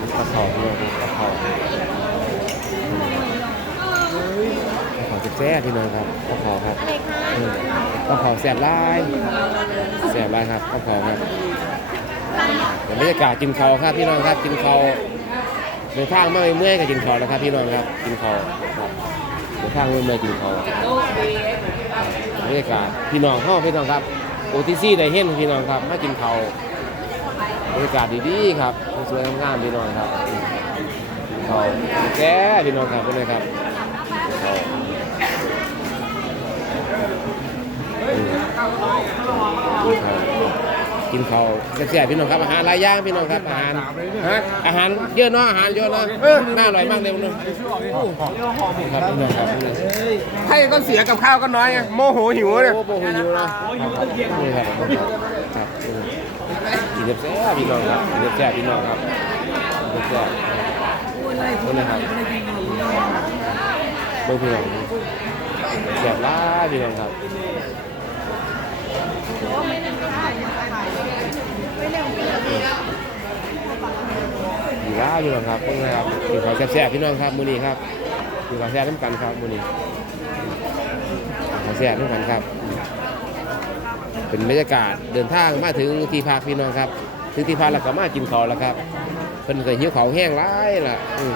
คือกระเพราพี่น้องคือกระเพราขอแซ่บๆพี่น้องครับกระเพราครับอืมกระเพราแซ่บหลายแซ่บหลายครับกระเพราครับเดี๋ยวบรรยากาศกินเขาครับพี่น้องครับกินเข้าวเดินทางไมาเมื่อยๆก็กินเขาวแล้วครับพี่น้องครับกินเขาวครับเดินทางไมาเมื่อยกินเขาบรรยากาศพี่น้องห้องพี่น้องครับโอทีซี่ได้เห็นพี่น้องครับมากินเขา บรรยากาศดีๆครับสวยๆงามๆพี่น้องครับกินข้าวแก่พี่น้องครับเป็นไงครับกินข้าวกินข้าวแซ่บๆพี่น้องครับอาหารหลายอย่างพี่น้องครับอาหารฮะอาหารเยอะเนาะอาหารเยอะเนาะน่าอร่อยมากเลยพี่น้องครับพี่น้องครับใครก็เสียกับข้าวก็น้อยไงโมโหหิวเนี่ยโอ้โหหิวนะนี่ครับครับ กินแซ่บๆพี่น้องครับกินแซ่บๆพี่น้องครับกินแซ่บๆนี่นะครับเบิ่งพี่น้องแซ่บหลาพี่น้องครับอยู่ร้านอยู่แล้วครับพวกนี้ครับกินข้าวแซ่บๆพี่น้องครับมื้อนี้ครับกินข้าวแซ่บน้ำกันครับมื้อนี้ข้าวแซ่บน้ำกันครับ เป็นบรรยากาศเดินทางมาถึงที่พักพี่น้องครับ ถึงที่พักแล้วก็มากินข้าวแล้วครับเพิ่นเคยหิวข้าวแห้งหลายล่ะอืม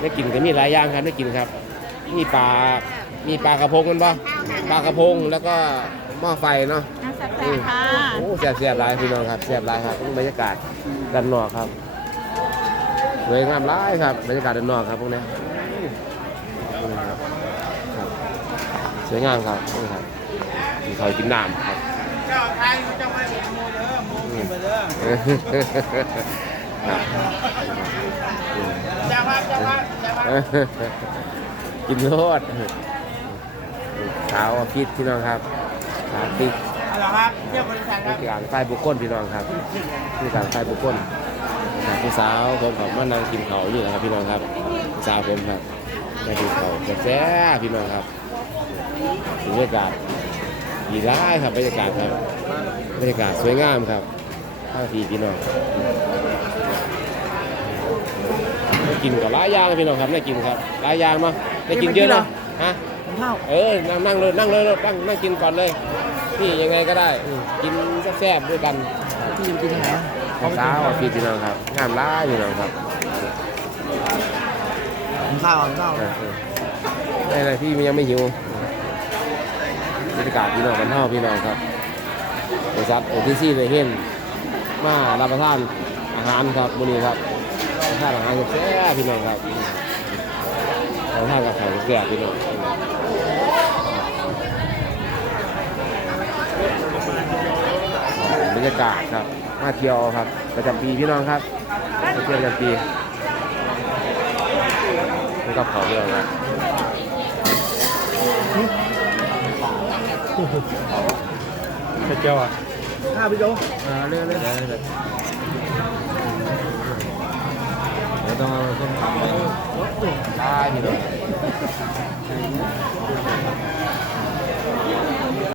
ได้กินก็มีหลายอย่างครับได้กินครับ มีปลา มีปลากระพงกันปะปลากระพงแล้วก็หม้อไฟเนาะน้ำแซ่บๆค่ะโอ้แซ่บแซ่บหลายพี่น้องครับแซ่บหลายครับบรรยากาศด้านนอกครับสวยงามหลายครับบรรยากาศด้านนอกครับพวกนี้นี่ครับครับสวยงามครับนี่ครับกินข้าวกินน้ำครับ เจ้าไทยเจ้าไม่โมเด้อโมกินไปเด้อครับเจ้าภาพเจ้าภาพเจ้าภาพกินโลดสาวออฟฟิศพี่น้องครับสาวติ๊กเอาละครับเที่ยวบริษัทคนี่รับคือการฝ่ายบุคคลพี่น้องครับนี่การฝ่ายบุคคลนะครับพี่สาวผมผมมานั่งกินเขาวอยู่นะครับพี่น้องครับพี่สาวผมครับมากินเขาวแซ่บๆพี่น้องครับบรรยากาศ ดีร้ายครับบรรยากาศครับบรรยากาศสวยงามครับท่าทีพี่น้องได้กินกับหลายอย่างพี่น้องครับได้กินครับหลายอย่างเนาะได้กินเยอะเนาะฮะข้าวเออนั่งนั่งเลยนั่งเลยนั่งนั่งกินก่อนเลยพี่ยังไงก็ได้อืมกินแซ่บๆด้วยกันพี่กินที่ไหนสาวออฟฟิศพี่น้องครับงามร้ายพี่น้องครับข้าวข้าวเออเออไม่เลยพี่ยังไม่หิว บรรยากาศพี่น้องกันเท่าพี่น้องครับบริษัทโอทีซีเลยเห็นมารับประทานอาหารครับมื้อนี้ครับรับประทานอาหารแซ่บพี่น้องครับรับประทานกับข้าแซ่บพี่น้องบรรยากาศครับ มาเที่ยวครับ ประจำปีพี่น้องครับมาเที่ยวประจำปีนี่ก็ขอเดียวครับเจ้าอะข้าวพี่โจอ่าเรื่อยๆเรื่อ ยๆเดี๋ยวต้องเอาส้มตำไปได้พี่น้อง